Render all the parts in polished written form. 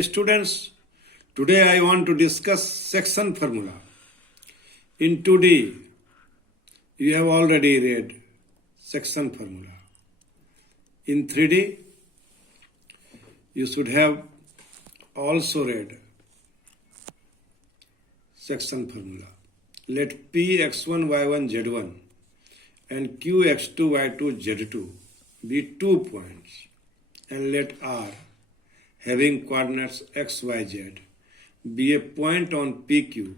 Students, today I want to discuss section formula. In 2D, you have already read section formula. In 3D, you should have also read section formula. Let P x1, y1, z1 and Q x2, y2, z2 be 2 points, and let R having coordinates x, y, z be a point on PQ,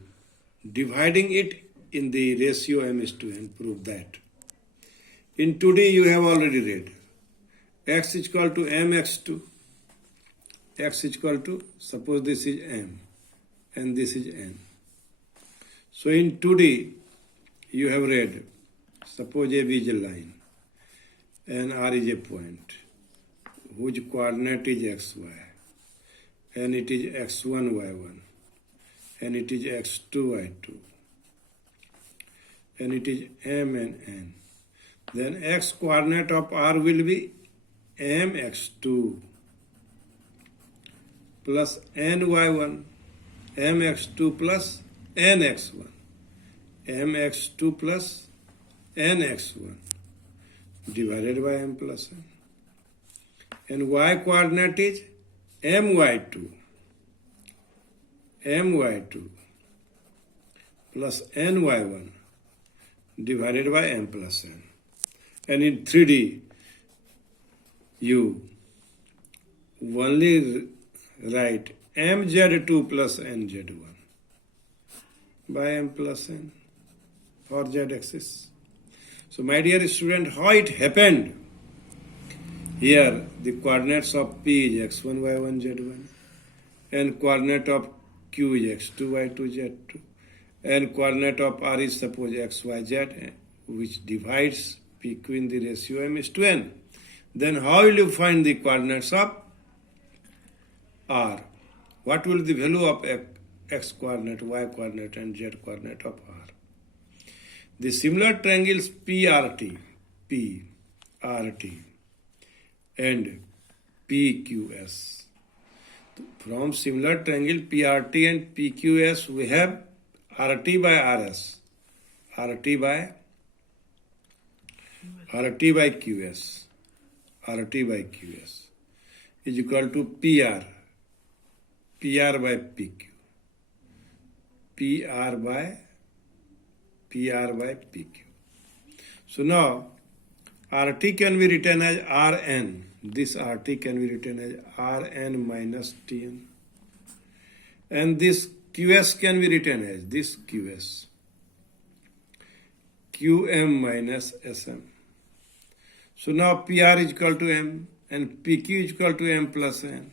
dividing it in the ratio m is to n. Prove that. In 2D you have already read x is equal to mx2, x is equal to, suppose this is m and this is n. So in 2D you have read, suppose AB is a line and R is a point whose coordinate is xy, and it is x1, y1, and it is x2, y2, and it is m and n. Then x coordinate of R will be mx2 plus ny1, mx2 plus nx1, mx2 plus nx1 divided by m plus n. And y coordinate is my2 plus ny1 divided by m plus n. And in 3D, you only write mz2 plus nz1 by m plus n for z-axis. So my dear student, how it happened? Here the coordinates of P is x1, y1, z1, and coordinate of Q is x2, y2, z2, and coordinate of R is suppose x, y, z, which divides PQ in the ratio m is to n. Then how will you find the coordinates of R? What will be the value of x coordinate, y coordinate, and z coordinate of R? The similar triangles PRT and PQS. From similar triangle PRT and PQS, we have RT by RS, RT by QS, is equal to PR by PQ, PR by PQ. So now RT can be written as Rn. This RT can be written as Rn minus Tn. And this QS can be written as this QS, Qm minus Sm. So now PR is equal to M and PQ is equal to M plus N.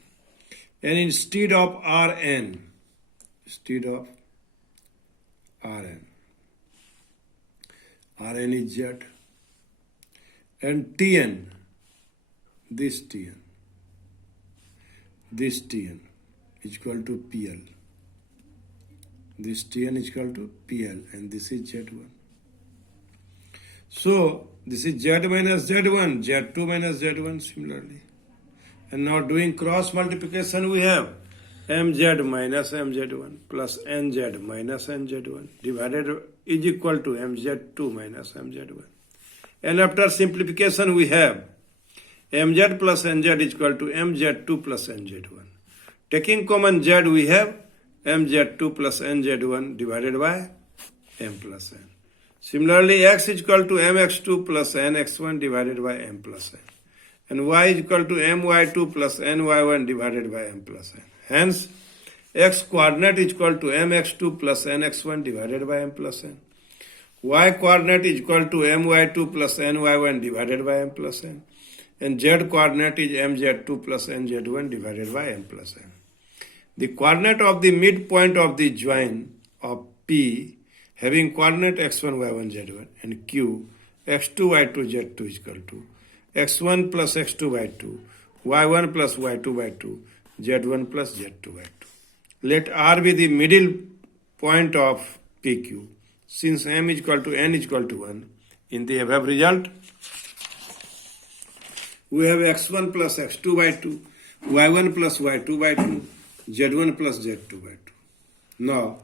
And instead of Rn is Z. And Tn, this Tn is equal to PL. This Tn is equal to PL, and this is Z1. So this is Z minus Z1, Z2 minus Z1 similarly. And now doing cross multiplication, we have mz minus mz1 plus nz minus nz1 divided is equal to mz2 minus mz1. And after simplification, we have mz plus nz is equal to mz2 plus nz1. Taking common z, we have mz2 plus nz1 divided by m plus n. Similarly, x is equal to mx2 plus nx1 divided by m plus n. And y is equal to my2 plus ny1 divided by m plus n. Hence, x coordinate is equal to mx2 plus nx1 divided by m plus n. Y coordinate is equal to my2 plus ny1 divided by m plus n. And z coordinate is mz2 plus nz1 divided by m plus n. The coordinate of the midpoint of the join of P having coordinate x1, y1, z1 and Q x2, y2, z2 is equal to x1 plus x2, y2, y1 plus y2, y2, z1 plus z2, y2. Let R be the middle point of PQ. Since m is equal to n is equal to 1, in the above result, we have x1 plus x2 by 2, y1 plus y2 by 2, z1 plus z2 by 2. Now,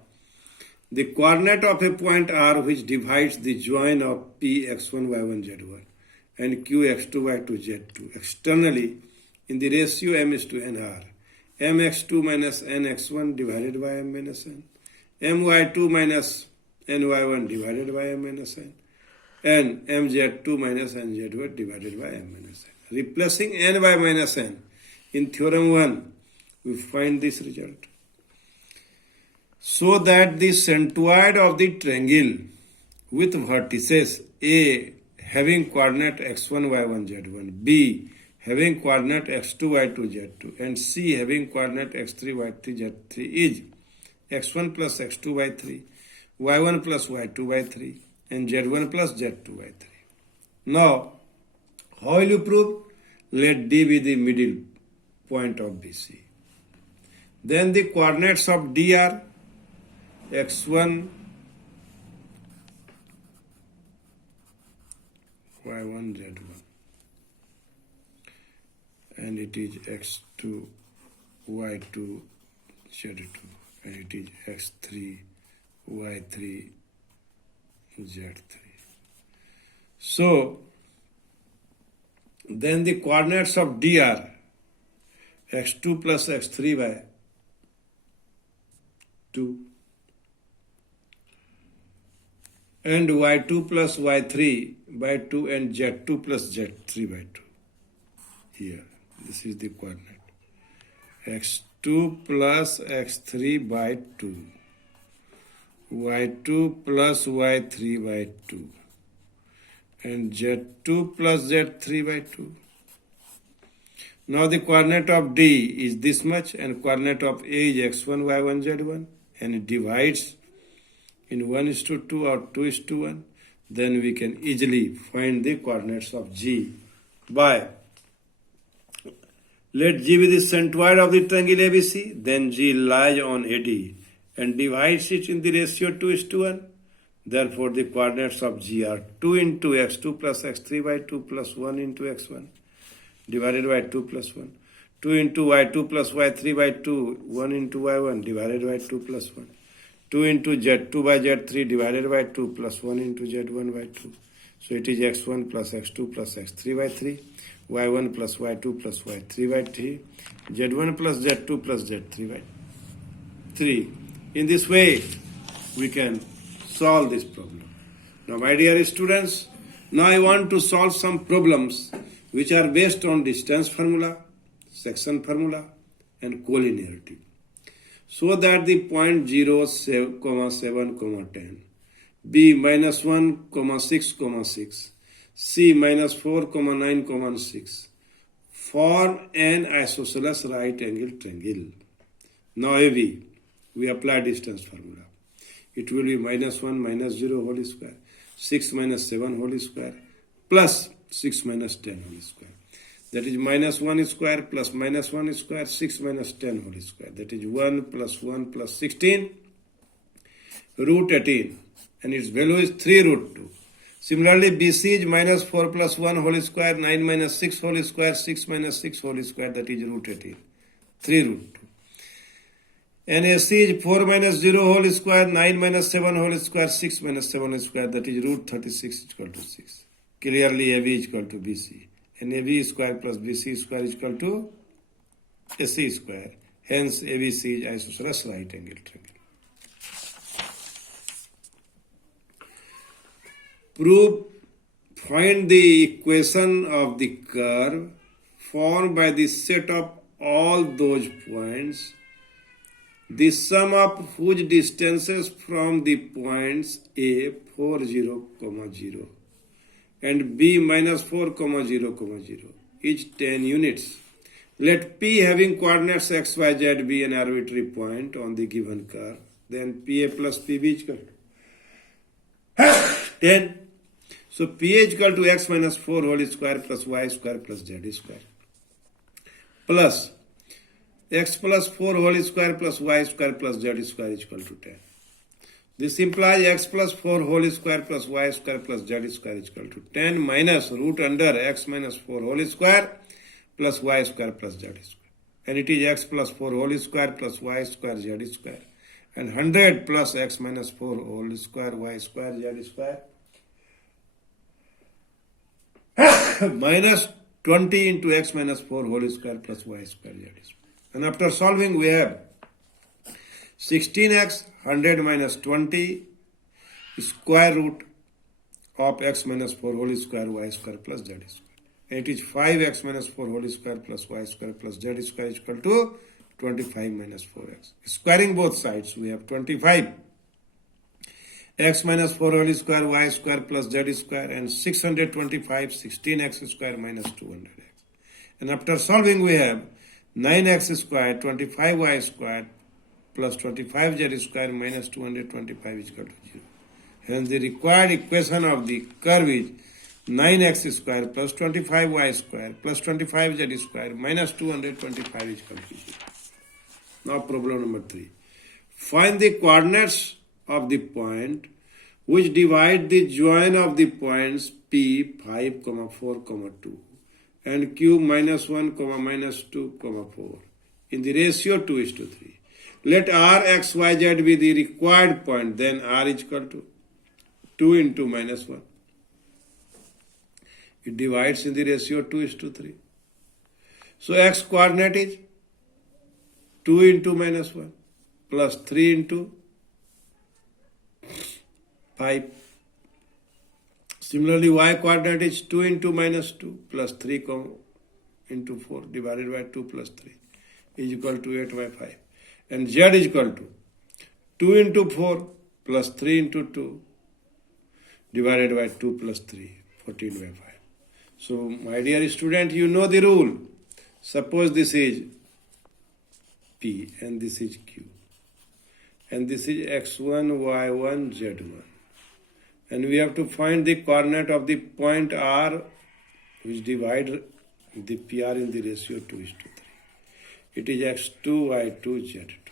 the coordinate of a point R which divides the join of P x1 y1 z1 and Q x2 y2 z2 externally in the ratio m is to nr, m x2 minus n x1 divided by m minus n, m y2 minus n y1 divided by m minus n, and m z2 minus n z1 divided by m minus n. Replacing n by minus n in theorem 1, we find this result. So that the centroid of the triangle with vertices A having coordinate x1 y1 z1, B having coordinate x2 y2 z2, and C having coordinate x3 y3 z3 is x1 plus x2 by 3, y1 plus y2 by 3, and z1 plus z2 by 3. Now, how will you prove? Let D be the middle point of BC. Then the coordinates of D are x1 y1 z1, and it is x2 y2 z2, and it is x3 y3 z3. So then the coordinates of D are x2 plus x3 by 2 and y2 plus y3 by 2 and z2 plus z3 by 2. Here, this is the coordinate. x2 plus x3 by 2, y2 plus y3 by 2, and z2 plus z3 by 2. Now the coordinate of D is this much, and coordinate of A is x1 y1 z1, and it divides in 1:2 or 2:1. Then we can easily find the coordinates of G by, let G be the centroid of the triangle ABC, then G lies on AD and divides it in the ratio 2:1. Therefore, the coordinates of G are 2 into x2 plus x3 by 2 plus 1 into x1 divided by 2 plus 1. 2 into y2 plus y3 by 2, 1 into y1 divided by 2 plus 1. 2 into z2 by z3 divided by 2 plus 1 into z1 by 2. So it is x1 plus x2 plus x3 by 3, y1 plus y2 plus y3 by 3, z1 plus z2 plus z3 by 3. In this way, we can solve this problem. Now, my dear students, now I want to solve some problems which are based on distance formula, section formula, and collinearity. So that the point 0, 7, 10, B minus 1, 6, 6, C minus 4, 9, 6 form an isosceles right angle triangle. Now AB, we apply distance formula. It will be minus 1 minus 0 whole square, 6 minus 7 whole square, plus 6 minus 10 whole square. That is minus 1 square plus minus 1 square, 6 minus 10 whole square. That is 1 plus 16, root 18. And its value is 3 root 2. Similarly, BC is minus 4 plus 1 whole square, 9 minus 6 whole square, 6 minus 6 whole square, that is root 18. 3 root 2. And AC is 4 minus 0 whole square, 9 minus 7 whole square, 6 minus 7 whole square, that is root 36 is equal to 6. Clearly, AB is equal to BC. And AB square plus BC square is equal to AC square. Hence, ABC is isosceles right angle triangle. Find the equation of the curve formed by the set of all those points, the sum of whose distances from the points A 4, 0, 0 and B minus 4, 0, 0 is 10 units. Let P having coordinates x, y, z be an arbitrary point on the given curve. Then PA plus PB is equal to 10. So PA is equal to x minus 4 whole square plus y square plus z square plus x plus 4 whole square plus y square plus z square is equal to 10. This implies x plus 4 whole square plus y square plus z square is equal to 10 minus root under x minus 4 whole square plus y square plus z square. and it is x plus 4 whole square plus y square z square, and 100 plus x minus 4 whole square y square z square minus 20 into x minus 4 whole square plus y square z square. And after solving, we have 16x 100 minus 20 square root of x minus 4 whole square y square plus z square. It is 5x minus 4 whole square plus y square plus z square is equal to 25 minus 4x. Squaring both sides, we have 25 x minus 4 whole square y square plus z square, and 625 16x square minus 200x. And after solving, we have 9x square 25y square plus 25z square minus 225 is equal to 0. Hence the required equation of the curve is 9x square plus 25y square plus 25z square minus 225 is equal to 0. Now problem number 3. Find the coordinates of the point which divide the join of the points P 5, 4, 2 and Q minus 1, minus 2, 4 in the ratio 2:3. Let R, X, Y, Z be the required point, then R is equal to 2 into minus 1. It divides in the ratio 2:3. So X coordinate is 2 into minus 1 plus 3 into 5. Similarly, Y coordinate is 2 into minus 2 plus 3 into 4 divided by 2 plus 3 is equal to 8 by 5. And Z is equal to 2 into 4 plus 3 into 2 divided by 2 plus 3, 14 by 5. So, my dear student, you know the rule. Suppose this is P and this is Q. And this is X1, Y1, Z1. And we have to find the coordinate of the point R which divide the PR in the ratio 2:3. It is X2, Y2, Z2.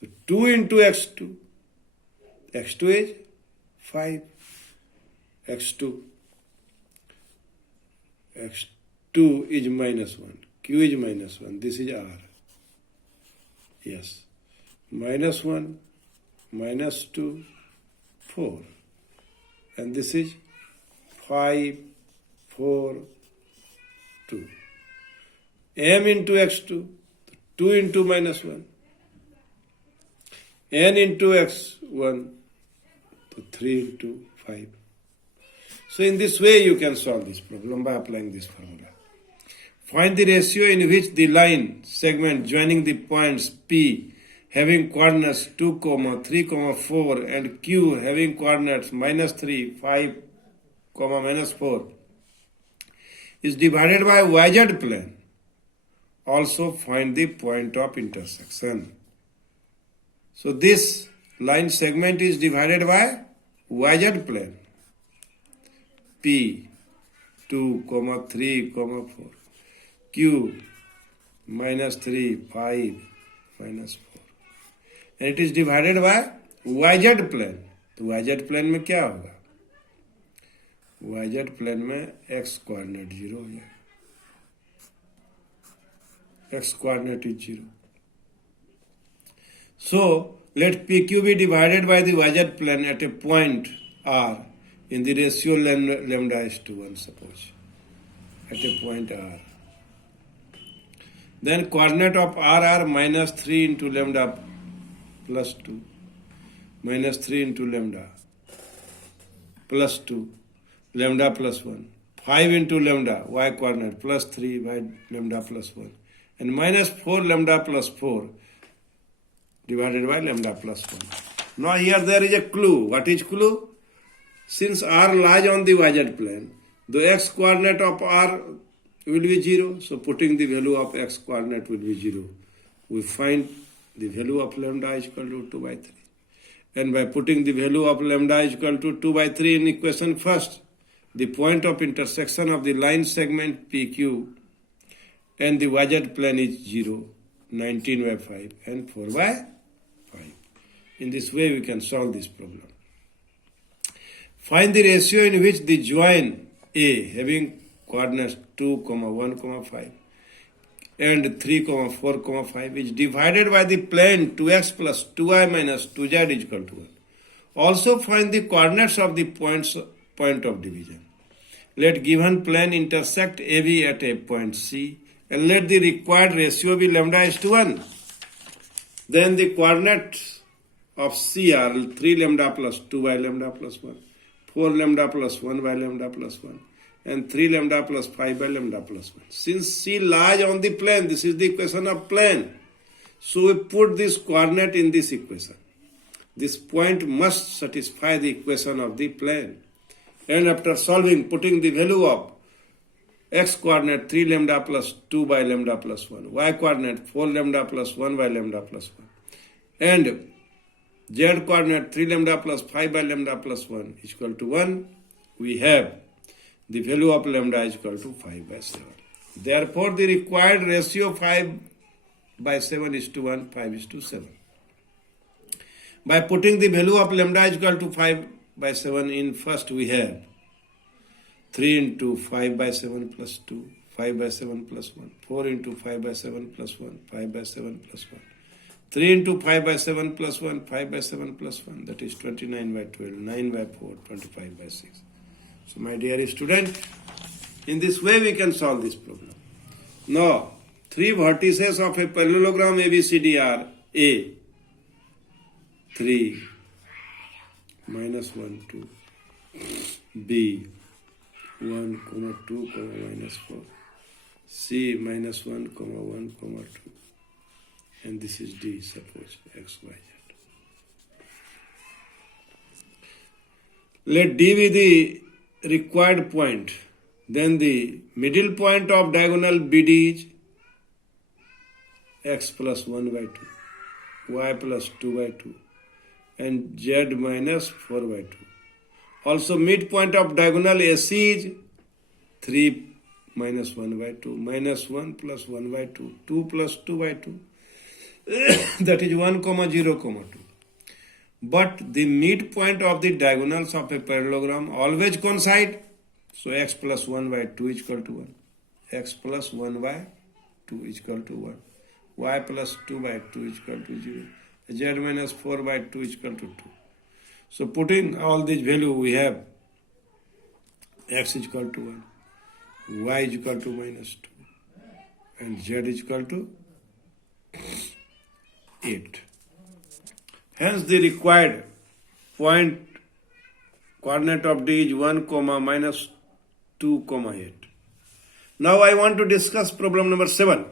So 2 into X2. X2 is 5. X2 is minus 1. Q is minus 1. This is R. Yes. Minus 1, minus 2, 4. And this is 5, 4, 2. M into X2, 2 into minus 1. N into X1, 3 into 5. So in this way you can solve this problem by applying this formula. Find the ratio in which the line segment joining the points P having coordinates 2, 3, 4 and Q having coordinates minus 3, 5, minus 4 is divided by YZ plane. Also find the point of intersection. So this line segment is divided by YZ plane. P 2, 3, 4. Q minus 3, 5, minus 4. And it is divided by YZ plane. तो YZ plane में क्या होगा? YZ plane में X coordinate 0 हो जाएगा. X coordinate is 0. So let PQ be divided by the YZ plane at a point R in the ratio lambda is to 1, suppose. At a point R. Then coordinate of R are minus 3 into lambda plus 2, minus 3 into lambda plus 2, lambda plus 1, 5 into lambda, y coordinate plus 3 by lambda plus 1, and minus 4 lambda plus 4 divided by lambda plus 1. Now here there is a clue. What is clue? Since R lies on the YZ plane, the x coordinate of R will be 0. So putting the value of x coordinate will be 0. We find the value of lambda is equal to 2 by 3. And by putting the value of lambda is equal to 2 by 3 in equation first, the point of intersection of the line segment PQ and the YZ plane is 0, 19 by 5 and 4 by 5. In this way we can solve this problem. Find the ratio in which the join A having coordinates 2, 1, 5 and 3, 4, 5 is divided by the plane 2x plus 2y minus 2z is equal to 1. Also find the coordinates of the point of division. Let given plane intersect AB at a point C and let the required ratio be lambda is to 1. Then the coordinates of C are 3 lambda plus 2 by lambda plus 1, 4 lambda plus 1 by lambda plus 1, and 3 lambda plus 5 by lambda plus 1. Since C lies on the plane, this is the equation of plane. So we put this coordinate in this equation. This point must satisfy the equation of the plane. And after solving, putting the value of x coordinate 3 lambda plus 2 by lambda plus 1, y coordinate 4 lambda plus 1 by lambda plus 1, and z coordinate 3 lambda plus 5 by lambda plus 1 is equal to 1, we have the value of lambda is equal to 5 by 7. Therefore, the required ratio 5 by 7 is to 1, 5 is to 7. By putting the value of lambda is equal to 5 by 7 in, first we have 3 into 5 by 7 plus 2, 5 by 7 plus 1, 4 into 5 by 7 plus 1, 5 by 7 plus 1, 3 into 5 by 7 plus 1, 5 by 7 plus 1, that is 29 by 12, 9 by 4, 25 by 6. So my dear student, in this way we can solve this problem. Now, 3 vertices of a parallelogram ABCD are A, 3, minus 1, 2, B, 1, 2, minus 4, C, minus 1, 1, 2, and this is D, suppose X, Y, Z. Let D be the required point. Then the middle point of diagonal BD is X plus 1 by 2, Y plus 2 by 2, and Z minus 4 by 2. Also midpoint of diagonal AC is 3 minus 1 by 2, minus 1 plus 1 by 2, 2 plus 2 by 2. That is 1, 0, 2. But the midpoint of the diagonals of a parallelogram always coincide. So x plus 1 by 2 is equal to 1. X plus 1 by 2 is equal to 1. Y plus 2 by 2 is equal to 0. Z minus 4 by 2 is equal to 2. So putting all these value we have x is equal to 1, y is equal to minus 2, and z is equal to 8. Hence the required point coordinate of D is 1, minus 2, 8. Now I want to discuss problem number 7.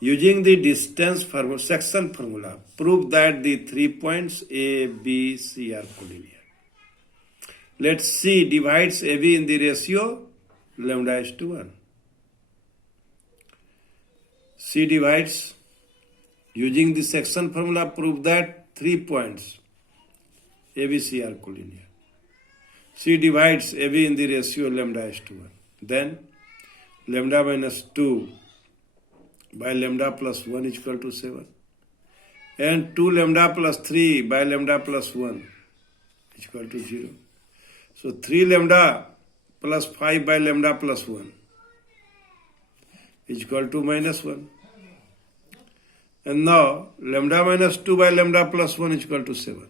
Using the distance section formula, prove that the 3 points A, B, C are collinear. Let C divides AB in the ratio lambda is to 1. C divides, using the section formula, prove that 3 points A, B, C are collinear. C divides AB in the ratio lambda is to 1. Then lambda minus 2 by lambda plus 1 is equal to 7. And 2 lambda plus 3 by lambda plus 1 is equal to 0. So 3 lambda plus 5 by lambda plus 1 is equal to minus 1. And now lambda minus 2 by lambda plus 1 is equal to 7.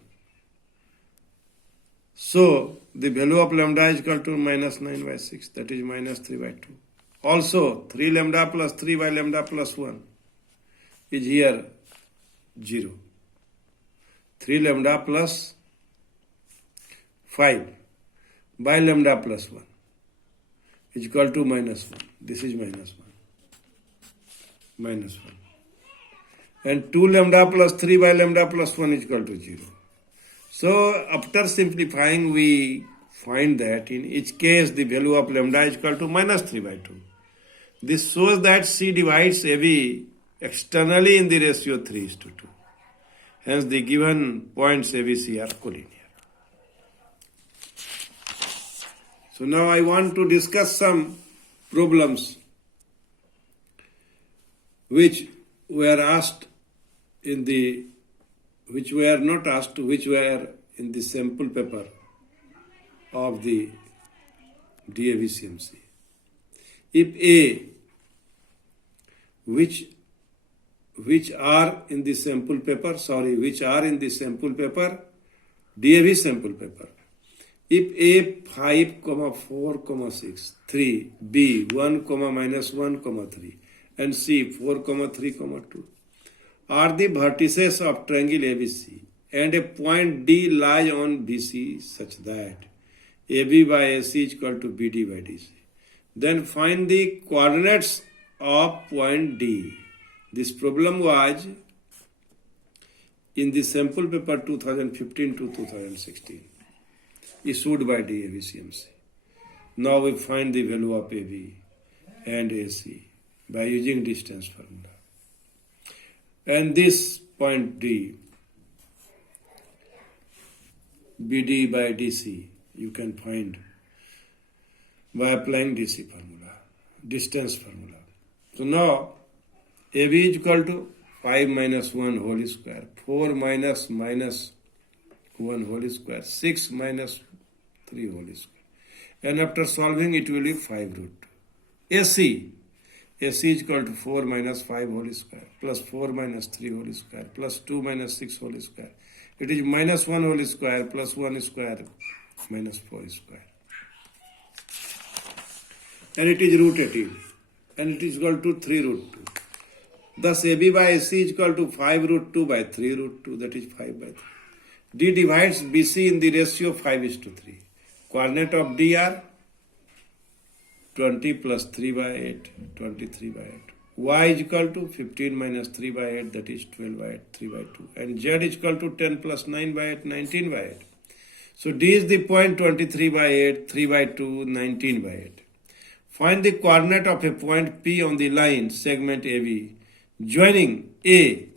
So the value of lambda is equal to minus 9 by 6, that is minus 3 by 2. Also 3 lambda plus 3 by lambda plus 1 is here 0. 3 lambda plus 5 by lambda plus 1 is equal to minus 1. This is minus 1. Minus 1. And 2 lambda plus 3 by lambda plus 1 is equal to 0. So after simplifying, we find that in each case the value of lambda is equal to minus 3 by 2. This shows that C divides AB externally in the ratio 3 is to 2. Hence the given points ABC are collinear. So now I want to discuss some problems which were asked in the, which were not asked, which were in the sample paper of the DAV CMC. If A which are in the sample paper, DAV sample paper. If A 5, 4, 6, 3, B 1, minus 1, 3, and C 4, 3, 2 are the vertices of triangle ABC, and a point D lies on BC such that AB by AC is equal to BD by DC. Then find the coordinates of point D. This problem was in the sample paper 2015 to 2016, issued by DAVCMC. Now we find the value of AB and AC by using distance formula. And this point D, BD by DC, you can find by applying DC formula, distance formula. So now AB is equal to 5 minus 1 whole square, 4 minus 1 whole square, 6 minus 3 whole square. And after solving, it will be 5 root 2. AC is equal to 4 minus 5 whole square, plus 4 minus 3 whole square, plus 2 minus 6 whole square. It is minus 1 whole square, plus 1 square, minus 4 square. And it is root 18. And it is equal to 3 root 2. Thus, AB by AC is equal to 5 root 2 by 3 root 2, that is 5 by 3. D divides BC in the ratio 5:3. Coordinate of D are 20 plus 3 by 8, 23 by 8. Y is equal to 15 minus 3 by 8, that is 12 by 8, 3 by 2. And Z is equal to 10 plus 9 by 8, 19 by 8. So D is the point 23 by 8, 3 by 2, 19 by 8. Find the coordinate of a point P on the line segment AB joining A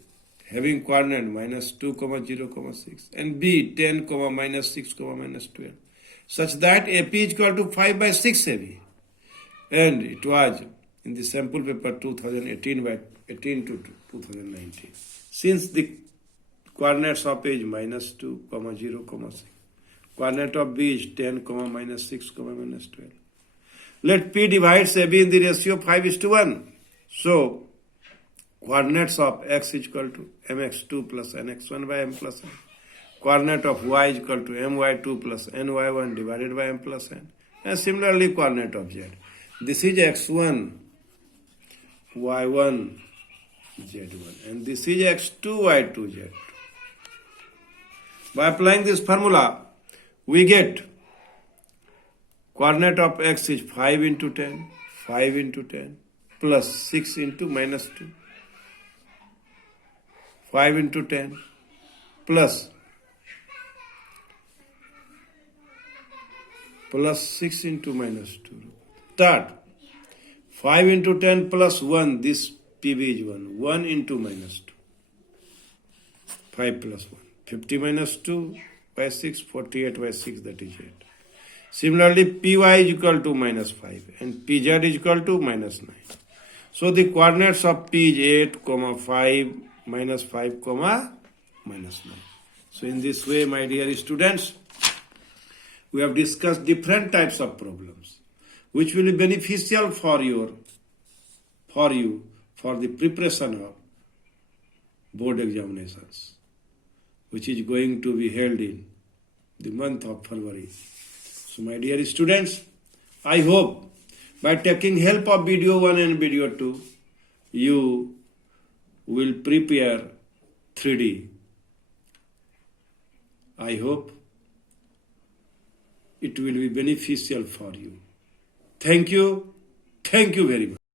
having coordinate minus 2, 0, 6 and B 10, minus 6, minus 12 such that AP is equal to 5 by 6 AB. And it was in the sample paper 2018 by 18 to 2019. Since the coordinates of A is minus 2, 0, 6, coordinate of B is 10, minus 6, minus 12. Let P divides AB in the ratio 5:1. So, coordinates of x is equal to mx2 plus nx1 by m plus n. Coordinate of y is equal to my2 plus ny1 divided by m plus n. And similarly, coordinate of z. This is x1, y1, z1. And this is x2, y2, z2. By applying this formula, we get coordinate of x is 5 into 10, 5 into 10, plus 6 into minus 2, 5 into 10, plus 6 into minus 2. Third, 5 into 10 plus 1, this PB is 1, 1 into minus 2, 5 plus 1, 50 minus 2 by 6, 48 by 6, that is 8. Similarly, Py is equal to minus 5 and Pz is equal to minus 9. So the coordinates of P is 8, 5, minus 5, minus 9. So in this way, my dear students, we have discussed different types of problems which will be beneficial for you for the preparation of board examinations, which is going to be held in the month of February. So my dear students, I hope by taking help of video 1 and video 2, you will prepare 3D. I hope it will be beneficial for you. Thank you very much.